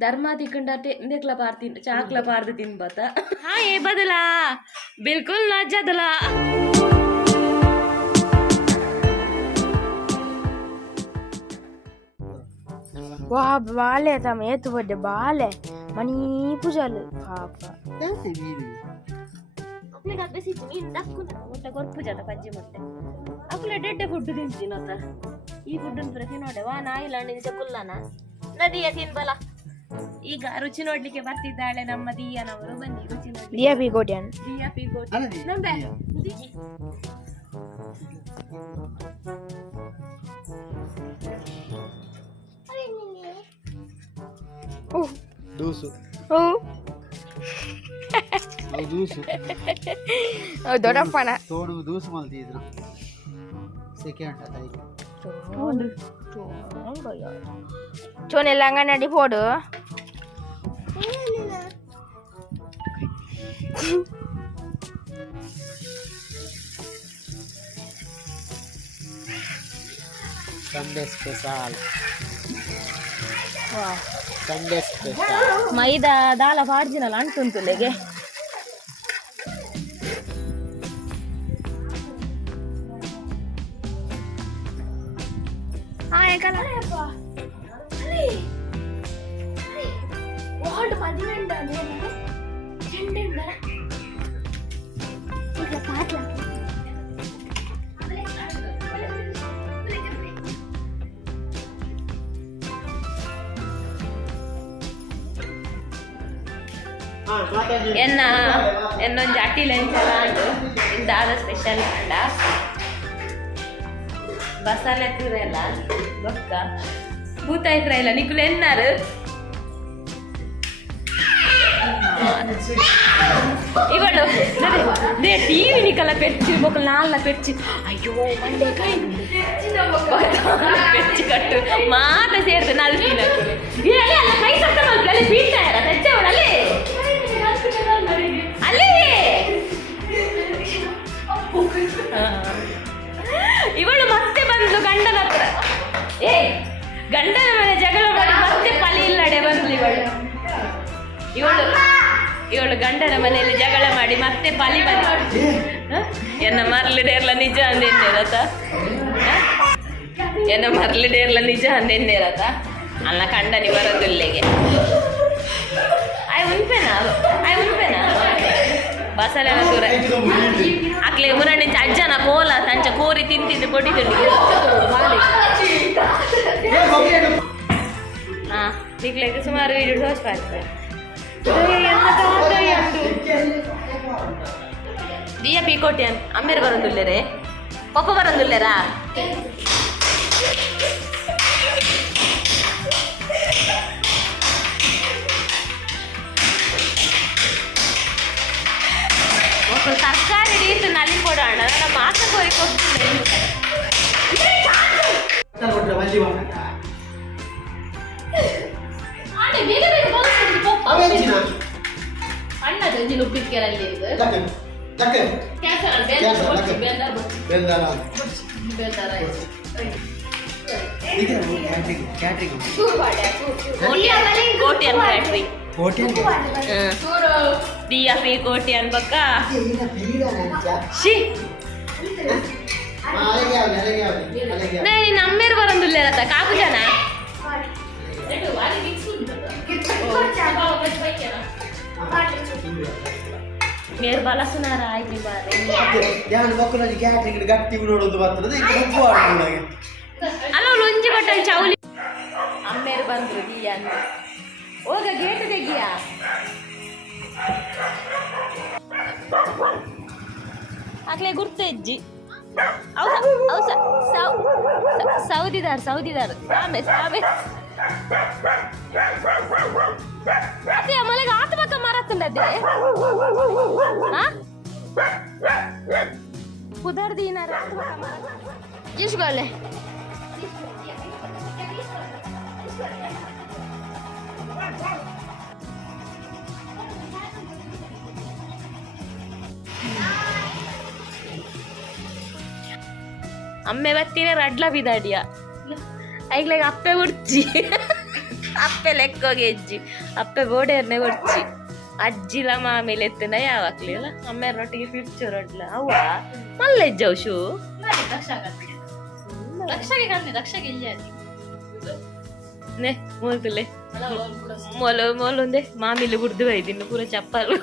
धर्मा तिकंडा देखला पारती चाकला पारद दिन बता हाँ ये बदला बिल्कुल ना जदला वाह बाले तम ये तो बड़े बाले मनी पुजाल पापा आपले घात बेसी तुम्ही दाखवू ना मोठा कोण पूजाता पाहिजे मोठे आपले डेटे फुड ತಿಂತೀನಿ आता ಈ ಫುಡ್ ಪ್ರತಿ ನೋಡವಾ ನಾ ಇಲ್ಲ ನಿಂತ ಕುಲ್ಲನ ನದಿಯ ತಿನ್ಬಲ ಈಗ ರುಚಿ ನೋಡ್ಲಿಕ್ಕೆ ಬರ್ತಿದ್ದಾಳೆ ನಮ್ಮ ದಿಯಾನವರು ಬನ್ನಿ ರುಚಿ ನೋಡಿ ದಿಯಾ ಪಿ ಗೋಟ್ಯಾನ್ ನಂಬೆ ಓ ದೂಸು ಓ ಅದು ದೂಸು ದೊಡ್ಡಪ್ಪನ ತೋಡು ದೂಸು ಮಲ್ತಿದ್ರು ಸೆಕೆಂಡ್ ಅದ ಈಗ ಚೋನೆ ಲಂಗ ನಡಿ ಪೋಡು ಸಂಡೇ ಸ್ಪೆಷಲ್ ವಾ ಸಂಡೇ ಸ್ಪೆಷಲ್ ಮೈದಾ ದಾಲ ಪಾಡ್ಜಿನಲ್ಲ ಅಂಟುಂತುಲೆಗೆ हाँ एक कलर है पा अरे बहुत मजा आता है ना ठंडे में एक पात ला ಎನ್ನೊಂದು ಅಟ್ಟಿಲ ಉಂಟು ಇಂದಾದ ಸ್ಪೆಷಲ್ ಅಂಡ ಬಸಾಲೆ ಕೂರೆಲ್ಲ ಬೊಕ್ಕ ಬೂತಾಯಿ ಫ್ರೈ ಇಲ್ಲ ನಿಕ್ಕುಲು ಎನ್ನಾರು ಇವಳು ಟಿವಿ ನಿಕ್ಕಲ್ಲ ಪೆಚ್ಚಿ ಬೊಕ್ಕಲು ನಾಲ್ನ ಪೆಚ್ಚಿ ಅಯ್ಯೋ ಮಂಡೆಕಾಯಿ ಪೆಚ್ಚಿ ಕಟ್ಟು ಮಾತ ಸೇರ್ತು ನಾಲ್ಕಿನ ಅಲ್ಲ ಕೈ ಸತ್ತ ಮಲ್ಕಲ್ಲಿ ಬೀಳ್ತಾ ಇರ ತೆಚ್ಚವಳಲ್ಲಿ ಅಲ್ಲಿ ಇವಳು ಮತ್ತೆ ಬಂದ್ಲು ಗಂಡನ ಹತ್ರ ಏ ಗಂಡನ ಮೇಲೆ ಜಗಳ ಮಾಡಿ ಮತ್ತೆ ಪಲಿ ಇಲ್ಲಡೆ ಬಂದ್ಲು ಇವಳು ಗಂಡನ ಮನೆಯಲ್ಲಿ ಜಗಳ ಮಾಡಿ ಮತ್ತೆ ಪಲಿ ಬಂದು ಎನ್ನ ಮರಳಿಡೇರ್ಲ ನಿಜ ಅಂದೆನ್ನೇರತ ಎನ್ನ ಮರಳಿಡೇರ್ಲ ನಿಜ ಅಂದೆನ್ನೇರತ ಅಲ್ಲ ಕಂಡನಿ ಬರೋದಿಲ್ಲೆಗೆ ಆಯ್ ಉಂಪೆನಾ ಬಸಳೆ ದೂರ ಅಕ್ಲೆ ಮುರಣಿ ಅಜ್ಜನ ಕೋಲ ತಂಚ ಕೋರಿ ತಿಂತಿದ್ದು ಕೊಟ್ಟಿದ್ದು ಹಾ ನಿಕ್ಲೆಗೆ ಸುಮಾರು 2 ದೋಸೆ ಪಾತ್ರೆ ದಿಯಾ ಪೀಕೋಟಿಯನ್ ಅಮ್ಮೇರು ಬರೋದಿಲ್ಲರೇ ಪಪ್ಪ ಬರೋದಿಲ್ಲರಾ ತರಕಾರಿ ರೀತಿ ನಲ್ಲಿ ಕೊಡೋಣ ನನ್ನ ಮಾತ ಕೋರಿ ಅಣ್ಣದ ನೀನು ಉಪ್ಪಿಟ್ಟಿಗೆರಲ್ಲಿ ದಿಯಾ ಪಿ ಕೋಟಿ ಅನ್ಬಕ್ಕ ನೀನು ಅಮ್ಮೇರು ಬರೋದಿಲ್ಲ ಕಾಕು ಜನ ಮೇರು ಬಲಸುನಾರ ಆಯ್ತು ಅಲ್ಲ ಅವಳು ಒಂಜಿ ಬಟ್ಟಲು ಚೌಲಿ ಅಮ್ಮೇರು ಬಂದ್ರು ದಿಯಾ ಹೋಗ ಗೇಟ್ ತೆಗಿಯಾ ಆಗ್ಲೇ ಗುರ್ತು ಹೆಜ್ಜಿ ಸೌದಿದಾರ್ ಅದೇ ಮಲೆಗೆ ಆತ ಬಕ್ಕ ಮಾರತ್ತಂಡದ್ದೆ ಕುದರ್ದೀನಾರ ಇಸ್ಕೊಳ್ಳೆ ಅಮ್ಮೆ ಬತ್ತಿನ ರಡ್ಲ ಬಿದಾಡಿಯ ಐಗ್ಲಾಗ ಅಪ್ಪೆ ಉಡ್ಚಿ ಅಪ್ಪೆ ಲೆಕ್ಕೋಗಿ ಹೆಜ್ಜಿ ಅಪ್ಪೆ ಗೋಡೆಯರ್ನೆ ಉಡ್ಚಿ ಅಜ್ಜಿಲ ಮಾಮೇಲೆ ಎತ್ತನ ಯಾವಾಗ್ಲಿ ಅಲ್ಲ ಅಮ್ಮೆರೊಟ್ಟಿಗೆ ಫ್ಯೂಚರ್ ಅಡ್ಲ ಅವ ಮಲ್ಲ ಹೆಜ್ಜವು ಶೂ ನೆ ಮೋಲ್ತಲೆ ಮೊಲ ಮೊಲೊಂದೆ ಮಾಮಿಲಿ ಬುಡ್ದು ಬೈದಿನ್ನು ಪೂರ ಚಪ್ಪಲು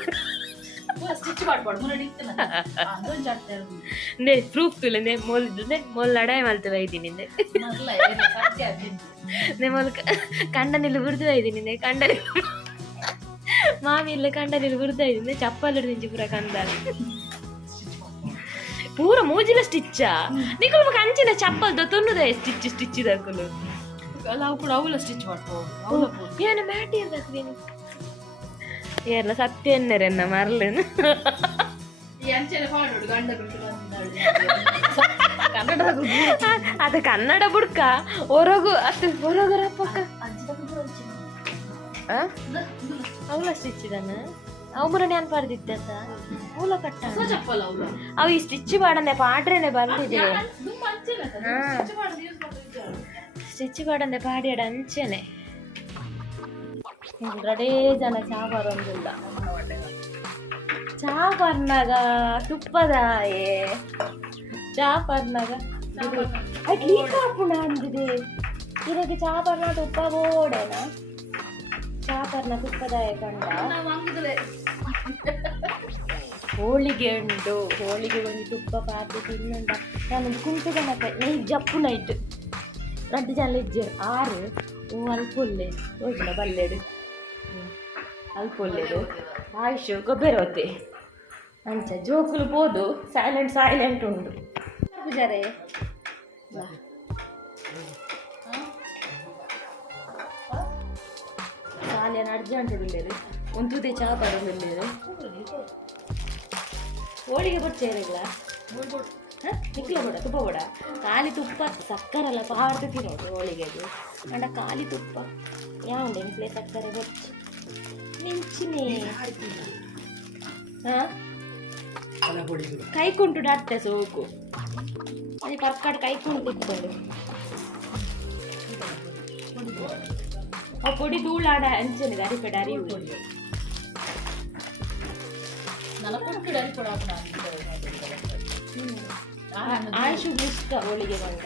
ನೆ ಪ್ರೂಫ್ ತುಲೆ ನೆ ಮೊಲ್ದು ನೆ ಮೊಲ್ ಲಡಾಯಿ ಮಲ್ತು ಬೈದಿನಿ ನೆ ಮೊಲ್ ಕಂಡನಿಲ್ಲಿ ಬುಡ್ದು ಬೈದಿನಿ ನೆ ಕಂಡನಿ ಮಾಮಿ ಇಲ್ಲ ಕಂಡನಿಲ್ಲಿ ಬುಡ್ದು ಬೈದಿನಿ ಚಪ್ಪಲ್ ಹಿಡಿದಿಂಚಿ ಪೂರ ಕಂದಾಲ ಪೂರ ಮೂಜಿಲ ಸ್ಟಿಚ್ಚ ನಿಕುಲು ಮಗ ಅಂಚಿನ ಚಪ್ಪಲ್ ತೊನ್ನುದ ಸ್ಟಿಚ್ ಸ್ಟಿಚ್ ಇದಾಕುಲು ಅವು ಕೂಡ ಅವಳ ಸ್ಟಿಚ್ ಮಾಡ್ಬೋದು ಏನು ಮ್ಯಾಟಿ ಇರ್ದಾಕ್ರಿ ಏನ ಸತ್ಯ ಎನ್ನರೆನ್ನ ಮರ್ಲೇನು ಅದು ಕನ್ನಡ ಬುಡ್ಕ ಹೊರಗು ಅಷ್ಟು ಹೊರಗರ ಪಕ್ಕ ಅವಳ ಸ್ಟಿಚ್ ಇದಾನ ಅವು ಮುರ ನ್ಯಾನ್ ಪಾಡ್ದಿತ್ತೆ ಅಂತ ಅವಳ ಕಟ್ಟ ಅವು ಈ ಸ್ಟಿಚ್ ಮಾಡನೆ ಪಾಡ್ರೇನೆ ಬಂದಿದೆ ಸ್ಟಿಚ್ ಮಾಡಂದೆ ಪಾಡ್ಯಾಡ ಅಂಚೆನೆ ರಡೇ ಜನ ಚಾ ಬರೋದಿಲ್ಲ ಚಾ ಬರ್ನಾಗ ತುಪ್ಪದಾಯೆ ಚಾ ಬರ್ನಾಗ ಲೀಕಾಪುಣ ಅಂದಿದೆ ಇದಕ್ಕೆ ಚಾ ಬರ್ನ ತುಪ್ಪ ಬೋಡೆನ ಚಾ ಬರ್ನ ತುಪ್ಪದಾಯ ಕಂಡ ಹೋಳಿಗೆ ಉಂಟು ಹೋಳಿಗೆ ಒಂದು ತುಪ್ಪ ಪಾತಿ ತಿನ್ನುಂಡ ನಾನೊಂದು ಕುಂಟು ಗಣಕ ನೈ ಜಪ್ಪು ನೈಟ್ ರಡ್ಡು ಜನ ಇಜ್ಜೆ 6 ಅಲ್ಪೊಲ್ಲೆ ಹೋಗಿಲ್ಲ ಬಲ್ಲೆಡು ಅಲ್ಪೊಲ್ಲೆಡು ಆಯುಷ್ ಗೊಬ್ಬೆರೋತೆ ಅಂಚ ಜೋಕುಲು ಪೋದು ಸೈಲೆಂಟ್ ಉಂಡು ಪೂಜಾರೆ ಸಾಲಿಯನ್ ಅರ್ಜೆಂಟ್ ಉಳ್ಳೇರು ಒಂದುದೇ ಚಾ ಬರೋದಿಲ್ಲೇರು ಹೋಳಿಗೆ ಬಡ್ಚೇರಿಲ್ಲ ನಿಕ್ಲ ಬಡ ತುಪ್ಪ ಬಡ ಖಾಲಿ ತುಪ್ಪ ಸಕ್ಕರೆಲ್ಲ ಪಾಡ್ದು ತಿನ್ನೋದು ಹೋಳಿಗೆದು ಅಂಡ ಖಾಲಿ ತುಪ್ಪ ಯಾವಂಡೆ ನಿಕ್ಲೆ ಸಕ್ಕರೆ ಬಚ್ಚಿ ನಿಂಚಿನೇ ಕೈ ಕುಂಟು ಡಾಕ್ಟೆ ಸೋಕು ಅದು ಕರ್ಕಾಡ್ ಕೈ ಕುಂಟು ಇತ್ತದು ಆ ಪೊಡಿ ಧೂಳಾಡ ಅಂಚನೆ ಅರಿಪೆ ಡರಿ ಆಯುಷು ಇಷ್ಟ ಹೋಳಿಗೆ ಬಂದ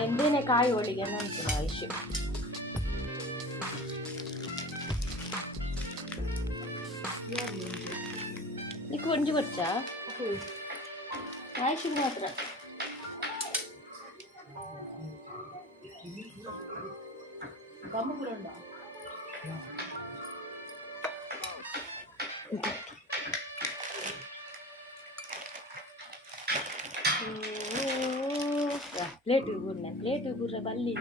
ಎಂದೇನೆ ಕಾಯಿ ಹೋಳಿಗೆ ನಂತರ ಆಯುಷು నీకు వండి వచ్చా ఆయుష్ మాత్ర ప్లేట్ గుర్ర బల్లి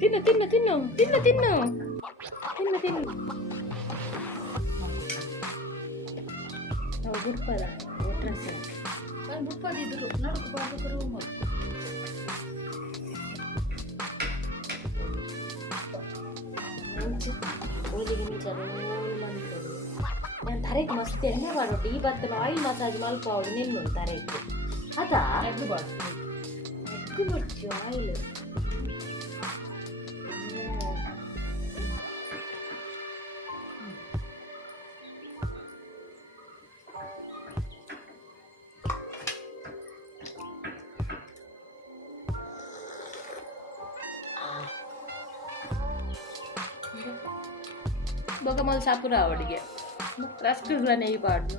తిన్ను తిన్ను తిన్ను తిన్ను తిన్ను తిన్ను తిన్ను ಗುಡ್ಪದ ಗುಡ್ಪದಿದ್ರು ನಡ್ಕೋಬಾರ್ದು ಹೋಳಿಗೆ ನಾನು ತರೆಗೆ ಮಸ್ತ್ ಎಣ್ಣೆ ಮಾಡೋದು ಈ ಬತ್ತಲು ಆಯಿಲ್ ಮಸಾಜ್ ಮಲ್ಪವಳು ನಿಲ್ಲು ತರೆಗೆ ಅದಾ ಎಗ್ಗು ಬಡ್ಚು ಆಯಿಲ್ బొగమల్ సాపు రావడిగే రస్ట్ నెయ్యి పాడు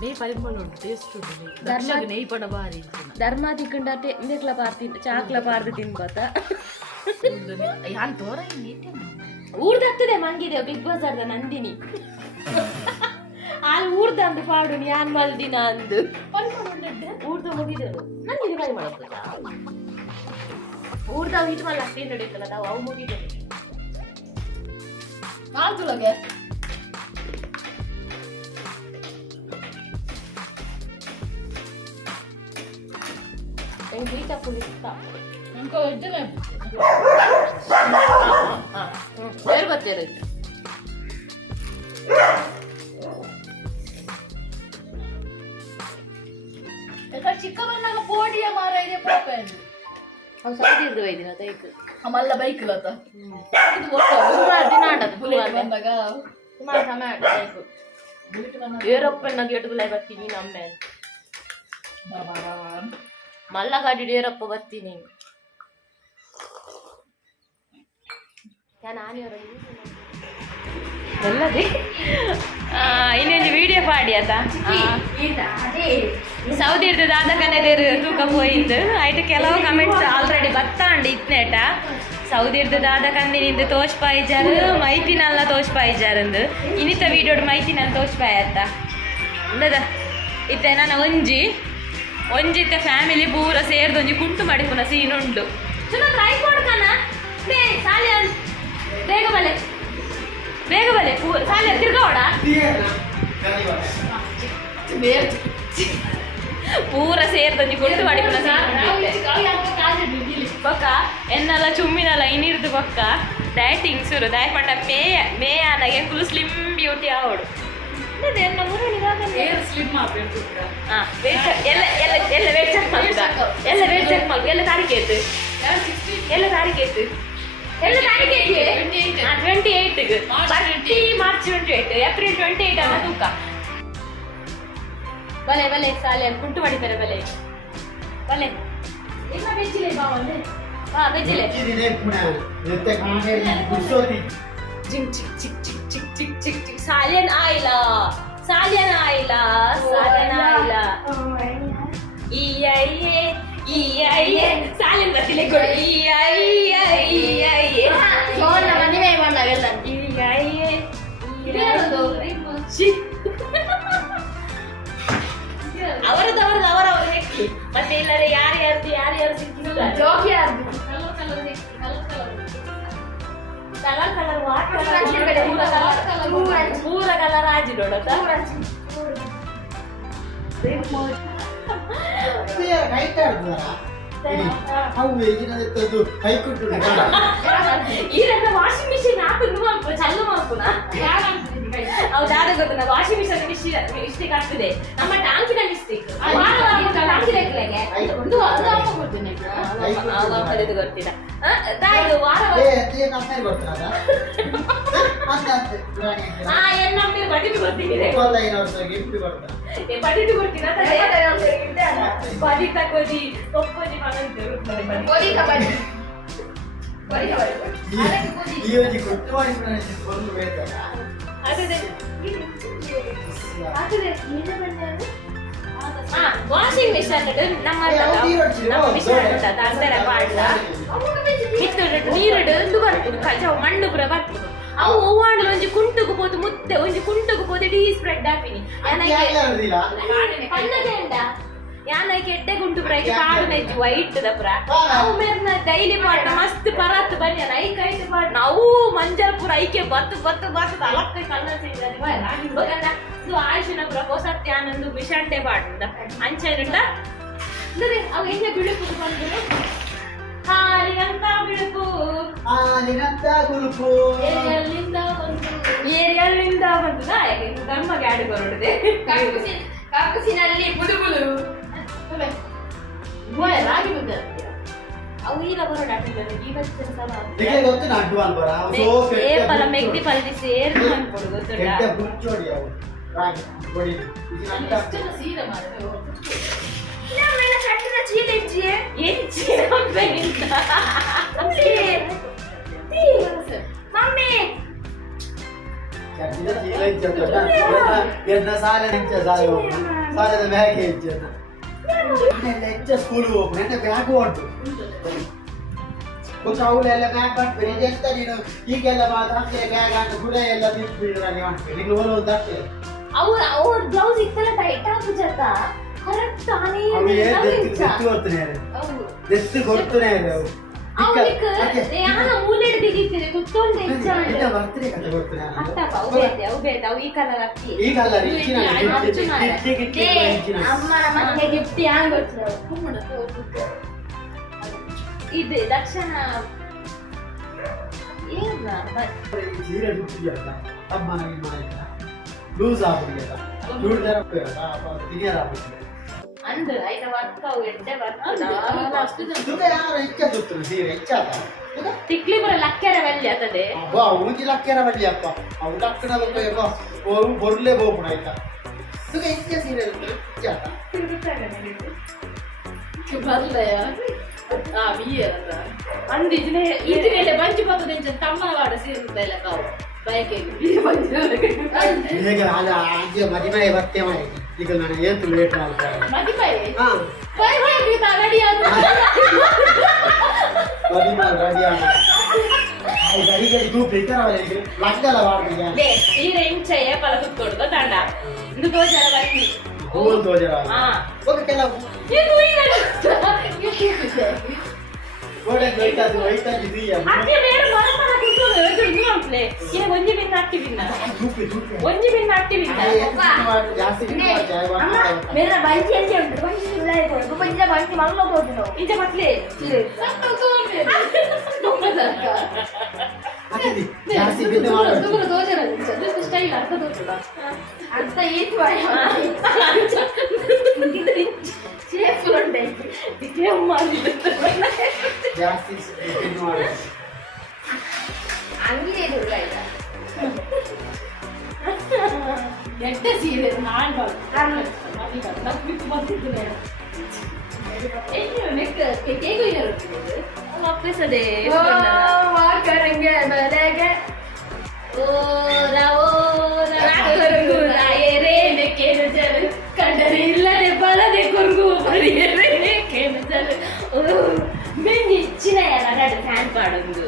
నెయ్యి పరిమళ ಉಂಟು ಟೇಸ್ಟ್ ಉಂಟು ನೆಯ್ಯಿ ಪಡ ಬಾರಿ ಧರ್ಮ ತಿಕ್ಕಂಡ ಇಂದಕ್ಲ ಪಾರ್ತಿ ಚಾಕ್ಲ ಪಾರ್ದು ತಿನ್ಬತ್ತ ಯಾನ್ ತೋರ ಊರ್ದತ್ತದೆ ಮಂಗಿದೆ ಬಿಗ್ ಬಾಸ್ ಆಡ್ದ ನಂದಿನಿ ಅಲ್ಲಿ ಊರ್ದಂದು ಪಾಡು ಯಾನ್ ಮಲ್ದಿನ ಅಂದು ಊರ್ದ ಮುಗಿದರು ನಂದಿನಿ ಕೈ ಮಾಡತ್ತ ಊರ್ದ ಹಿಟ್ ಮಲ್ಲ ಅಷ್ಟೇ ನಡೀತಲ್ಲ ಅವು ಮುಗಿದರು ಕಾಲ್ತುಳಗೆ ಬೀಟ ಪುಳಿಸ್ತಾ ಬೇರೆ ಬರ್ತೇನೆ ಮಾರಾಯಿಗೆ ಪಾಪೆನ್ ಅವು ಸೌದಿರ್ದು ಒಯ್ದಿನ ತೈಕು ಅಮಲ್ಲ ಬೈಕ್ ಲತ ಸುಮಾರು ದಿನ ಆಟದು ಬುಲೆಟ್ ಬಂದಾಗ ಸುಮಾರು ಸಮಯ ಆಟ ತೈಕು ಏರಪ್ಪನ ಗೇಟುಗಳ ಬರ್ತೀನಿ ನಮ್ಮನೆ ಮಲ್ಲ ಗಾಡಿ ಏರಪ್ಪ ಬರ್ತೀನಿ ಎಲ್ಲದೇ ಇನ್ನೊಂದು ವಿಡಿಯೋ ಪಾಡಿ ಆತ ಸೌದಿ ಇರ್ತದೆ ಆದ ಕನೆದೇರು ತೂಕ ಹೋಯ್ತು ಆಯ್ತು ಕೆಲವು ಕಮೆಂಟ್ಸ್ ಆಲ್ರೆಡಿ ಬತ್ತಾಂಡು ಇತ್ನೇಟ ಸೌದಿ ಇರ್ತದೆ ಆದ ಕಂದಿನಿಂದ ತೋಚ್ಪಾಯಿಜಾರು ಮೈತಿನಲ್ಲ ತೋಚ್ಪಾಯಿಜಾರಂದು ಇನ್ನಿತ ವಿಡಿಯೋಡ್ ಮೈತಿನಲ್ಲ ತೋಚ್ಪಾಯ ಆತ ಅಂದದ ಇತ್ತೆ ನನ್ನ ಒಂಜಿತ್ತ ಫ್ಯಾಮಿಲಿ ಪೂರ ಸೇರ್ದೊಂಜಿ ಕುಂಟು ಮಾಡಿಪುನ ಸೀನ್ ಉಂಡು ಚಲೋ ಟ್ರೈ ಕೊಡ್ಕನ ಬೇ ಸಾಲಿ ಬೇಗ ಬಲೆ ಪೂರ ಸಾಲಿ ತಿರ್ಗೋಡ ಪೂರ ಸೇರ್ದೊಂಜಿ ಕುಂಟು ಮಾಡಿಪುನ ಪಕ್ಕ ಎನ್ನಲ್ಲ ಚುಮ್ಮಿನಲ್ಲ ಇನ್ನಿರ್ದು ಪಕ್ಕ ಡಯಟಿಂಗ್ ಸುರು ದಯ ಪಂಡ ಮೇಯಾನಾಗೆ ಫುಲ್ ಸ್ಲಿಮ್ ಬ್ಯೂಟಿ ಆವಡು ಎಲ್ಲ ವೇಟ್ ಚೆಕ್ ಮಾಡ್ದ ಎಲ್ಲ ತಾರೀಕು ಆಯ್ತು 28 ಮಾರ್ಚ್ 28 ಏಪ್ರಿಲ್ 28 ಅನ್ನ ತೂಕ ಬಲೆ ಸಾಲೆ ಕುಂಟು ಮಾಡಿದ್ದಾರೆ ಬಲೆ ಇಲ್ಲ ಬೆಜ್ಜಿಲೆ ಬಾವಲ್ಲಿ ಬೆಜ್ಜಿಲೆ ಜಿಂಗ್ ಚಿಕ್ ಸಾಲಿಯನ್ ಆಯ್ಲ ಈ ಸಾಲಿಯನ್ ಬರ್ತಿಲ್ಲ ಕೊಡಿ ಮದುವೆ ಬಂದಾಗೆಲ್ಲ ಅವರದವರ ಹೆಕ್ಕಿ ಮತ್ತೆ ಇಲ್ಲದೆ ಯಾರ್ಯಾರು ಸಿಕ್ಕಿಲ್ಲ ಜೋಗಿ ಯಾರ್ದು ಪೂರ ಕಲರ್ ಆಜಿ ನೋಡತ್ತ ಈ ವಾಷಿಂಗ್ ಮಿಷಿನ್ ಹಾಕು ಚಲ್ಲು ಮಾಡ್ಕುನ ಹೌದಾದ ಗೊತ್ತ ವಾಷಿಂಗ್ ಮಿಷಿನ್ ಮಿಸ್ಟೇಕ್ ಆಗ್ತದೆ ನಮ್ಮ ಟಾಂಕಿನ ಮಿಸ್ಟೇಕ್ ಗೊತ್ತಿಲ್ಲ ಬಡಿದು ಬರ್ತೀನಿ ಬಡಿ ತಕೋದಿ ತೊಕ್ಕೋದಿ ವಾಷಿಂಗ್ ಮಿಷನ್ ನಮ್ಮ ಮಿಷನ್ ಪಾಡ್ಲ ನೀರು ಬರ್ತು ಮಣ್ಣು ಪುರ ಬರ್ತು ಅವು ಹೂವಾಂಡಲು ಒಂಜಿ ಕುಂಟುಗು ಪೋದು ಮುದ್ದೆ ಒಂಜಿ ಕುಂಟುಗು ಪೋದು ಡೀ ಸ್ಪ್ರೆಡ್ ಹಾಪಿನಿ ಯಾನಕ್ಕೆ ಎಡ್ಡೆ ಗುಂಟು ಪ್ರೈಕ್ ಕಾಡು ನೈಜು ವೈಟ್ ದಪ್ರ ಅವು ಮೇರ್ನ ಡೈಲಿ ಪಾಡ್ನ ಮಸ್ತ್ ಪರಾತ್ ಬನ್ನಿ ಐಕ್ ಐಟ್ ಪಾಡ್ನ ಅವು ಮಂಜಲ್ ಪುರ ಐಕೆ ಬತ್ತು ಅಲಕ್ಕ ಕಲರ್ ಸಿಗ್ತದೆ ಇದು ಆಯುಷನ ಪುರ ಹೊಸತ್ತಿ ಆನಂದು ಮಿಷಂಟೆ ಪಾಡ್ದ ಅಂಚೆನುಂಡ ಅಂದ್ರೆ ಅವು ಹೆಂಗೆ ಬಿಳುಪು ಬಂದ್ರು ಹಾಲಿನಂತ ಬಿಳುಪು ಏರಿಯಲ್ಲಿಂದ ಬಂದು ನಮಗೆ ಆಡು ಬರೋಡಿದೆ ಕಾಕುಸಿನಲ್ಲಿ ಬುಡುಬುಡು ರಾಗಿ ಮುದ್ದೆ ಅವು ಈಗ ಬರೋಣ ಏಪಲ ಮೆಗ್ದಿ ಪಲ್ದಿ ಸೇರಿ ಮಾಡ್ಕೊಡು ಗೊತ್ತುಂಟ ಮಮ್ಮಿ ಸಾಲದ ಬ್ಯಾಗ್ ಹೆಚ್ಚ ಸ್ಕೂಲ್ ಹೋಗ್ಬೇಕು ನನ್ನ ಬ್ಯಾಗ್ ಉಂಟು ಅವಳೆಲ್ಲ ಬ್ಯಾಗ್ ಮಾಡ್ತೀನಿ ಎಂತ ನೀನು ಈಗೆಲ್ಲ ಮಾತಾಡ್ತೀಯ ಬ್ಯಾಗ್ ಅಂತ ಗುಡ ಎಲ್ಲ ಬಿಟ್ಬಿಡ್ರ ನೀವು ಹೋಗೋದು ಆಗ್ತದೆ ಅವ್ರ ಬ್ಲೌಸ್ ಇತ್ತಲ್ಲ ಟೈಟ್ ಆಗ್ಬಿಟ್ಟ ಕರೆಕ್ಟ್ ಆನೇ ದೆತ್ತು ಕೊಡ್ತಾನೆ ಯಾನ ಮೂಲೆ ಹಿಡಿದಿದ್ದೀರಿ ಕುತ್ಕೊಂಡು ಬರ್ತದೆ ಕತೆ ಕೊಡ್ತಾನೆ ಅವು ಈ ಕಲರ್ ಹಾಕಿ ಈ ಕಲರ್ ಅಮ್ಮನ ಮನೆಗೆ ಗಿಫ್ಟ್ ಹ್ಯಾಂಗ್ ಇದು ದಕ್ಷಿಣ ಸೀರೆ ದುಡ್ಡಿದೆಯಲ್ಲ ಅಮ್ಮ ಲೂಸ್ ಆಗ್ಬಿಟ್ಟಿದೆ ಚೂಡಿದಾರ ತಿನಿಯರ್ ಆಗ್ಬಿಟ್ಟಿದೆ ಅಂದು ಐನ ಬರ್ತಾವು ಎಡ್ಡೆ ತುಕ ಯಾರು ಇಚ್ಚ ಸೀರೆ ಇಚ್ಚಾತ ತಿಕ್ಲಿ ಬರ ಲಕ್ಕೆರ ಬಲ್ಲಿ ಆತದೆ ಅಬ್ಬಾ ಊಂಜಿ ಲಕ್ಕೆರ ಬಲ್ಲಿ ಅಪ್ಪ ಅವು ಲಕ್ಕಣ ಬೊರ್ಲೆ ಬೋಪುಣ ಆಯ್ತಾ ತುಕ ಇಚ್ಚ ಸೀರೆ ಇಚ್ಚಾತ ಬರ್ಲಯ ಅಂದಿಜ್ನೆ ಈತಿನೆಲ್ಲ ಬಂಚಿ ಬರ್ತದೆ ತಮ್ಮನ ವಾಡ ಸೇರುತ್ತಲ್ಲ ಕಾವು ಬಯಕೆಗೆ ಹೇಗೆ ಅಲ್ಲ ಅಜ್ಜಿ ಮದಿಮೆ ಬರ್ತೇ ಮಾಡಿ ಈಗ ನಾನು ಏತು ಲೇಟ್ ಆಗ್ತಾರೆ ಮದಿಮೆ ಹಾ ಬಯಕೆಗೆ ತಗಡಿ ಅದು ಮದಿಮೆ ರೆಡಿ ಆಗ ಗಡಿ ತೂಪ ಇಕ್ಕರವಲ್ಲ ಈಗ ಲಕ್ಕಲ ಮಾಡ್ತೀಯ ಲೇ ಸೀರೆ ಇಂಚೆಯ ಪಲ ಸುತ್ತೋಡ್ಕೋ ತಾಂಡ ಇದು ಗೋಜರ ಬರ್ತಿ ಹೂಲ್ ತೋಜರ ಹಾ ಓಕೆ ಕೆಲವು ಇದು ಗೋಡೆ ಗೈತಾದು ವೈತಾಜಿ ದಿಯ ಅಕ್ಕೆ ಬೇಡ ಮರಮರ ಕೂತು ಇದು ಅಂಪ್ಲೆ ಇನ ಒಂಜಿ ಬಿನ್ನ ಅಟ್ಟಿ ಬಿನ್ನ ತೂಪಿ ಒಂಜಿ ಬಿನ್ನ ಅಟ್ಟಿ ಬಿನ್ನ ಜಾಸ್ತಿ ಜಾಯ ಮಾಡ್ತಾರೆ ಮೇರ ಬಂಚಿ ಎಂಚೆ ಉಂಟು ಬಂಚಿ ಉಳ್ಳಾಯಿ ಕೊಡು ಬಂಚಿ ಬಂಚಿ ಮಲ್ಲ ಹೋಗ್ತು ಇಂಚ ಮತ್ಲೆ ಸತ್ತು ತೋರ್ನೆ ನಮ್ಮದಕ್ಕ ಹಾಕಿದಿ ಜಾಸ್ತಿ ಬಿದ್ದು ಮಾಡು ದೂರ ದೋಜರ ಜಸ್ಟ್ ಸ್ಟೈಲ್ ಅರ್ಥ ದೋಜರ ಅಂತ ಈತ್ ಬಾಯ ಸೇಫ್ ಉಂಟೆ ಇಕ್ಕೆ ಮಾಡಿದ ಜಾಸ್ತಿ ಬಿದ್ದು ಮಾಡು ಅಂಗಿದೆ ಉಳ್ಳಾಯಿ ಎಡ್ಡೆ ಸೀರೆ ನಾಳ್ಬಾರ್ದು ನಾವು ಬಿಟ್ಟು ಬರ್ತಿದ್ದೇನೆ ಕೇಕು ಏನು ವಾಪಸದೆ ಕರಂಗೆ ಬಲೆಗೆ ಕಂಡರೆ ಇಲ್ಲದೆ ಬಲದೆ ಕೊರ್ಗು ಬರಿಯರೆ ಕೇಳಿಸಲು ಬೆಂಚಿನ ಎರಡು ಫ್ಯಾನ್ ಪಾಡೊಂದು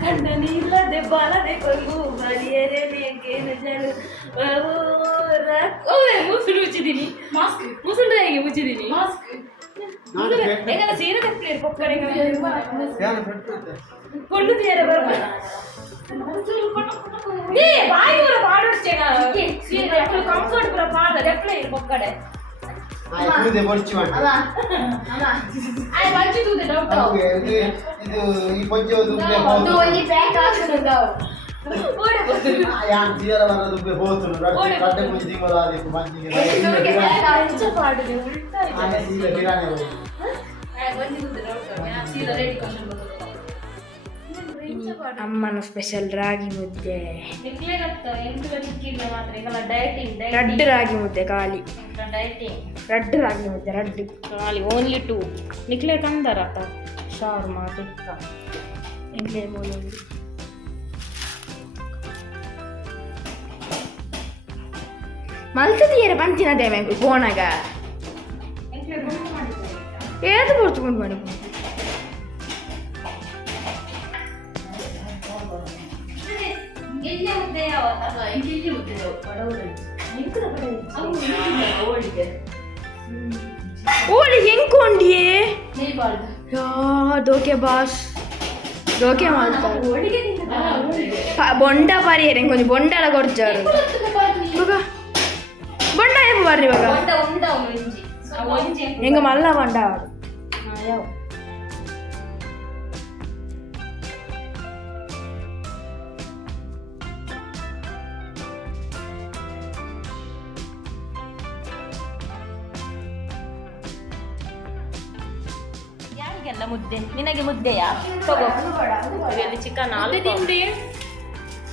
ಕಂಡನೆ ಇಲ್ಲದೆ ಬಲದೆ ಕೊರ್ಗು ಬರಿಯರೆ ಕೇಳಿಸಲು ಮುಸುಳು ಮುಚ್ಚಿದೀನಿ ಮಾಸ್ಕ್ ಮುಸುಳು ಹೇಗೆ ಮುಚ್ಚಿದೀನಿ ಮಾಸ್ಕ್ ಹೆಂಗಲ್ಲ ಸೀರೆ ತಪ್ಪಲಿ ಪೊಕ್ಕಡೆ ಯಾರು ಬಿಟ್ಟು ಕೊಂಡು ತೀರ ಬರ್ಬೇಡ ಏ ಬಾಯಿ ಕೂಡ ಪಾಡೋಡ್ಚೇನ ಸೀರೆ ಕಂಫರ್ಟ್ ಪೂರ ಪಾಡ ರೆಪ್ಲೆ ಇರು ಪೊಕ್ಕಡೆ ಇದು ಬರ್ಚಿ ಮಾಡಿ ಆಯ್ ಬಂಚಿ ತೂದೆ ಡೌಟ್ ಇದು ಈ ಪೊಜ್ಜೆ ದುಬ್ಬೆ ಒಂದು ಒಂಜಿ ಪ್ಯಾಕ್ ಹಾಕ್ಸುತ್ತವು ಓಡೆ ಬರ್ತೀನಿ ಯಾನ್ ತೀರ ಬರ ದುಬ್ಬೆ ಹೋತು ರಡ್ಡೆ ಮುಂಚೆ ತಿಂಗಳ ಆದಿತ್ತು ಬಂಚಿಗೆ ಇಂಚ ಪಾಡಿದೆ ಉಲ್ಟಾ ಇದೆ ಆನೆ ಸೀರೆ ಬಿರಾನೆ ಹೋಗಿ ಆಯ್ ಬಂಚಿ ತೂದೆ ಡೌಟ್ ಸೀದಾ ರೆಡಿ ಕ್ವಶ್ಚನ್ ಬರ್ತದೆ ಅಮ್ಮನ ಸ್ಪೆಷಲ್ ರಾಗಿ ಮುದ್ದೆ ನಿಕ್ಲೆ ಗೊತ್ತ ಎಂಟು ನಿಕ್ಕಿಲ್ಲ ಮಾತ್ರ ಈಗಲ್ಲ ಡಯಟಿಂಗ್ ರಡ್ಡು ರಾಗಿ ಮುದ್ದೆ ಖಾಲಿ ಡಯಟಿಂಗ್ ರಡ್ಡು ರಾಗಿ ಮುದ್ದೆ ರಡ್ಡು ಖಾಲಿ ಓನ್ಲಿ 2 ನಿಕ್ಲೆ ಕಂದರ ಶಾರ್ಮಾ ಟಿಕ್ಕ ಎಂಟ್ಲೆ ಮೂಲಂಗಿ ಮಲ್ತದಿಯರ ಬಂತಿನದೇವೆ ಗೋಣಗ ಏದು ಬರ್ತ್ಕೊಂಡು ಮಾಡಿ ಗೆಲ್ಲೆ ಮುದ್ದೆ ಯಾವ ಇಂಗಿಲ್ಲಿ ಮುದ್ದೆ ಬಡವರ ನಿಂಕದ ಕಡೆ ಓಳಿಗೆ ಓಳಿ ಹೆಂಗ್ಕೊಂಡಿಯೇ ನೇಬಾರ್ದು ಯಾ ದೋಕೆ ಬಾಸ್ ದೋಕೆ ಮಾಡ್ತಾರೆ ಓಳಿಗೆ ಬೊಂಡ ಪಾರಿಯರೆ ಕೊಂಚ ಬೊಂಡಲ ಕೊಡ್ಚಾರು ಇವಾಗ ಬೊಂಡ ಏನ್ ಬರ್ರಿ ಇವಾಗ ಒಂದ ಉಂಡ ಒಂಜಿ ಒಂಜಿ ಹೆಂಗ ಮಲ್ಲ ಬೊಂಡ ಆಡು ಯಾವ ಯಾರಿಗೆಲ್ಲ ಮುದ್ದೆ ನಿನಗೆ ಮುದ್ದೆಯಾ ತಗೋ ಅಲ್ಲಿ ಚಿಕನ್ ಆಲೂ ತಿಂಡಿ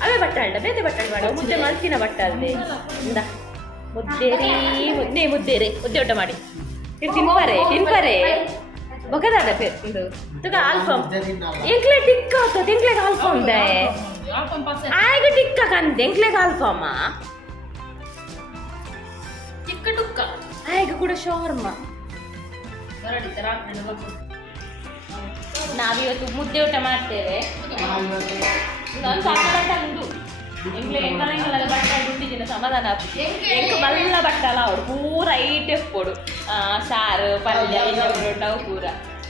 ಅವೇ ಬಟ್ಟಾಳ ಬೇರೆ ಬಟ್ಟಾಳ ಮಾಡ ಮುದ್ದೆ ಮಲ್ತಿನ ಬಟ್ಟಲ್ದೆ ಇಂದ ಮುದ್ದೇರಿ ಮುದ್ದೇರಿ ಮುದ್ದೆ ಊಟ ಮಾಡಿ ತಿನ್ಪರೆ ಬೊಕದಾದ ಇದು ತುಗ ಆಲ್ಫಮ್ ಎಂಕ್ಲೆ ಟಿಕ್ಕ ಆತದ ಎಂಕ್ಲೆಗ್ ಆಲ್ಫಮ್ ದೆ ಆಗ ಟಿಕ್ಕ ಕಂದೆ ಎಂಕ್ಲೆಗ್ ಆಲ್ಫಮ ಚಿಕ್ಕ ಟುಕ್ಕ ಆಗ ಕೂಡ ಶಾರ್ಮ ಬರಡಿ ರಾತ್ರಿ ನಾವಿವತ್ತು ಮುದ್ದೆ ಊಟ ಮಾಡ್ತೇವೆ ನಾನು ಸಾಕಾಟ ಉಂಟು ಎಂಗ್ಲೆಲ್ಲ ಬಟ್ಟೆ ಉಂಟಿದಿನ ಸಮಾಧಾನ ಎಂಕ್ ಮಲ್ಲ ಬಟ್ಟಲ್ಲ ಅವ್ರು ಪೂರ ಐಟ್ ಎಪ್ಪೋಡು ಸಾರು ಪಲ್ಯ ಎಲ್ಲವು ಪೂರ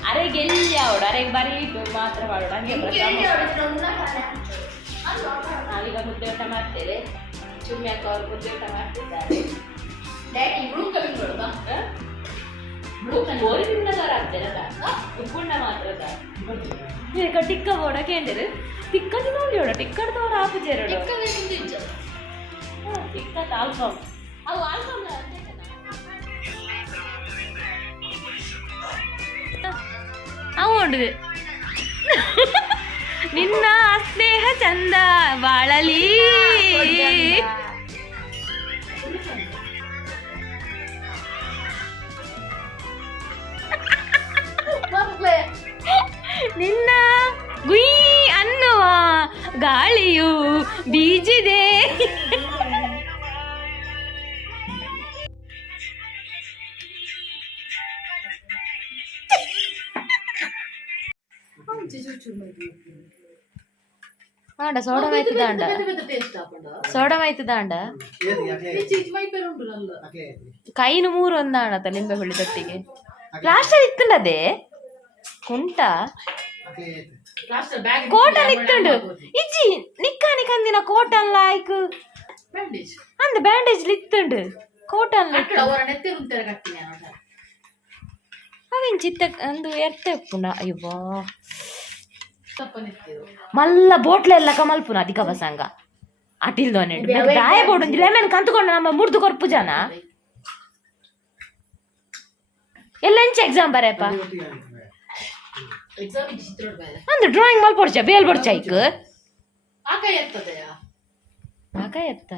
ಅರೆಗೆ ಎಲ್ಲಿ ಅವಡು ಅರೆಗೆ ಬರೀ ಇಟ್ಟು ಮಾತ್ರ ಮಾಡೋಡು ಹಂಗೆ ನಾವೀಗ ಮುದ್ದೆ ಊಟ ಮಾಡ್ತೇವೆ ಚುಮ್ಮಿ ಅಕ್ಕ ಅವ್ರು ಮುದ್ದೆ ಊಟ ಮಾಡ್ತಿದ್ದಾರೆ ಬೋರಿ ತಿನ್ನದವ್ರು ಆಗ್ತಾರಲ್ಲ ಉಪ್ಪುಂಡ ಮಾತ್ರದ ಈಗ ಟಿಕ್ಕ ಬೋಡ ಕೇಂದ್ರ ಟಿಕ್ಕ ತಿನ್ನೋಡಿ ಟಿಕ್ಕಡ್ದವ್ರು ಆಪುಜೇರಡು ಇಕ್ಕತ್ ಆಲ್ಬಮ್ ಅವು ಆಲ್ಬಮ್ ಅವು ಹೊಂಡಿದೆ ನಿನ್ನ ಸ್ನೇಹ ಚಂದ ಬಾಳಲಿ ನಿನ್ನ ಗುಯ್ ಅನ್ನುವ ಗಾಳಿಯು ಬೀಜಿದೆ ఆడ సోడం అవుతుందాండ సోడం అవుతుందాండ కైను మూరు ఉందాండ లింబೆ ಹುಳಿ ತೊಟ್ಟಿಗೆ ಪ್ಲಾಸ್ಟರ್ ಇತ್ತುಂಡದೆ ಕುಂಟ ಕೋಟನ್ ಇತ್ತುಂಡು ಇಜ್ಜಿ ನಿಕ್ಕಾನಿ ಕಂದಿನ ಕೋಟನ್ ಲಾಯ್ಕ್ ಅಂದ ಬ್ಯಾಂಡೇಜ್ ಇತ್ತುಂಡು ಕೋಟನ್ ಅವೇನ್ ಚಿತ್ತ ಅಂದು ಎರ್ತೇಪ್ಪುನ ಅಯ್ಯೋ ಮಲ್ಲ ಬೋಟ್ಲೆಲ್ಲ ಕಮಲ್ಪುನ ಅಧಿಕ ಬಸಂಗ ಅಟಿಲ್ದೋನೆ ದಾಯ ಬೋಡು ಲೆಮನ್ ಕಂತುಕೊಂಡು ನಮ್ಮ ಮುರ್ದು ಕೊರ್ಪು ಜನ ಎಲ್ಲ ಎಂಚ ಎಕ್ಸಾಮ್ ಬರಪ್ಪ ಅಂದ್ರೆ ಡ್ರಾಯಿಂಗ್ ಮಲ್ ಪೊಡ್ಚ ಬೇಲ್ ಪೊಡ್ಚ ಐಕ್ ಆಕ ಎತ್ತ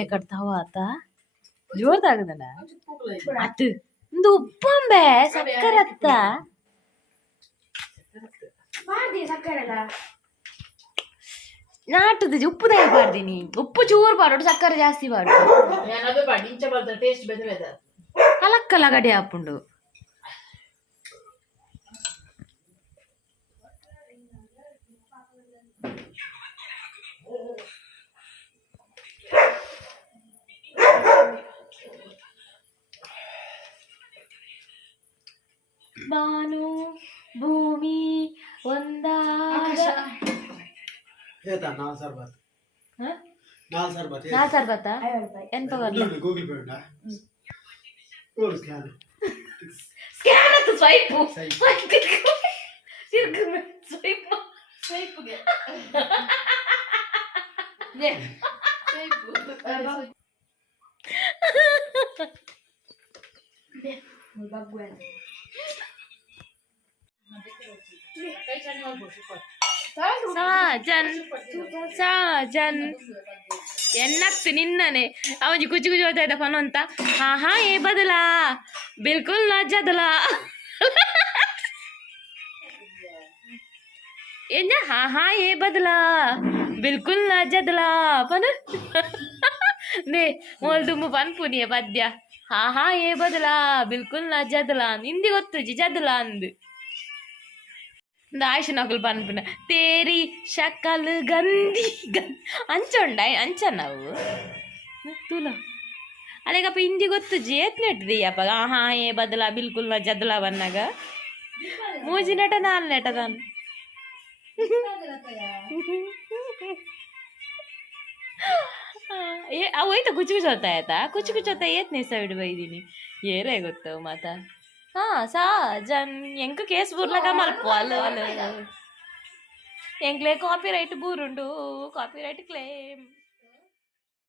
ఇక్కడ తర్వాత జోరు తాగదనా అటు ఇందు ఉప్పంబే సక్కరత్త ನಾಟದ ಉಪ್ಪು ದಾಯ ಪಾಡ್ದೀನಿ ಉಪ್ಪು ಚೂರು ಪಾಡು ಸಕ್ಕರೆ ಜಾಸ್ತಿ ಪಾಡು ಕಲಕ್ಕಲ ಗಡಿ ಹಾಪುಂಡು ಬಾನು ಭೂಮಿ ಒಂದಾದ ನಾಲ್ ಸರ್ಬತ್ ಎನ್ಪವಲ್ಲ ಗೂಗಲ್ ಪೇ ಉಂಟಾ ಸ್ಕ್ಯಾನ್ ಸ್ಕ್ಯಾನ್ ಅಂತ ಸ್ವೈಪ್ ಸ್ವೈಪ್ ಸ್ವೈಪ್ಗೆ ಸಾಜನ್ ಎನ್ನಕ್ತು ನಿನ್ನನೆ ಅವಜಿ ಕುಚಿ ಕುಚಿ ಹೋಗ್ತಾ ಇದ್ದ ಫನ್ ಅಂತ ಹಾ ಏ ಬದಲಾ ಬಿಲ್ಕುಲ್ ನಾ ಜದಲಾ ಎಂಜ ಹಾ ಏ ಬದಲಾ ಬಿಲ್ಕುಲ್ ನಾ ಜದಲಾ ಪನ ನೇ ಮೋಲ್ ತುಂಬ ಪನ್ ಪುನಿಯ ಪದ್ಯ ಹಾ ಏ ಬದಲಾ ಬಿಲ್ಕುಲ್ ನಾ ಜದಲಾ ನಿಂದಿ ಗೊತ್ತು ಜಿ ಜದಲಾ ಅಂದು ಆಯುಷ್ ನಕಲ್ ಪನ್ಪುನ ತೇರಿ ಶಕಲ್ ಗಂದಿ ಅಂಚೊಂಡ ಅಂಚ ನಾವು ತುಲ ಅಲೆಗಪ್ಪ ಹಿಂದಿ ಗೊತ್ತು ಜೇತ್ ನೆಟ್ಟಿದೆಯಪ್ಪ ಹಾ ಏ ಬದಲಾ ಬಿಲ್ಕುಲ್ ನ ಜದಲಾ ಬನ್ನಾಗ ಮೂಜಿ ನೆಟ ನಾಲ್ ನೆಟ ತಾನು ಅವು ಆಯ್ತಾ ಕುಚು ಕುಚು ಹೋಗ್ತಾ ಆಯ್ತಾ ಕುಚು ಕುಚು ಹೋಗ್ತಾ ಏತ್ನೇ ಸೈಡ್ ಬೈದೀನಿ ಏರೇ ಗೊತ್ತವು ಮಾತಾ ಸಾಜನ್ ಎಂಕ ಕೇಸ್ ಬೂರ್ಲಕ ಮಲ್ಪೋಲ್ ಎಂಕ್ಲೆ ಕಾಪಿ ರೈಟ್ ಬೂರುಂಡು ಕಾಪಿ ರೈಟ್ ಕ್ಲೇಮ್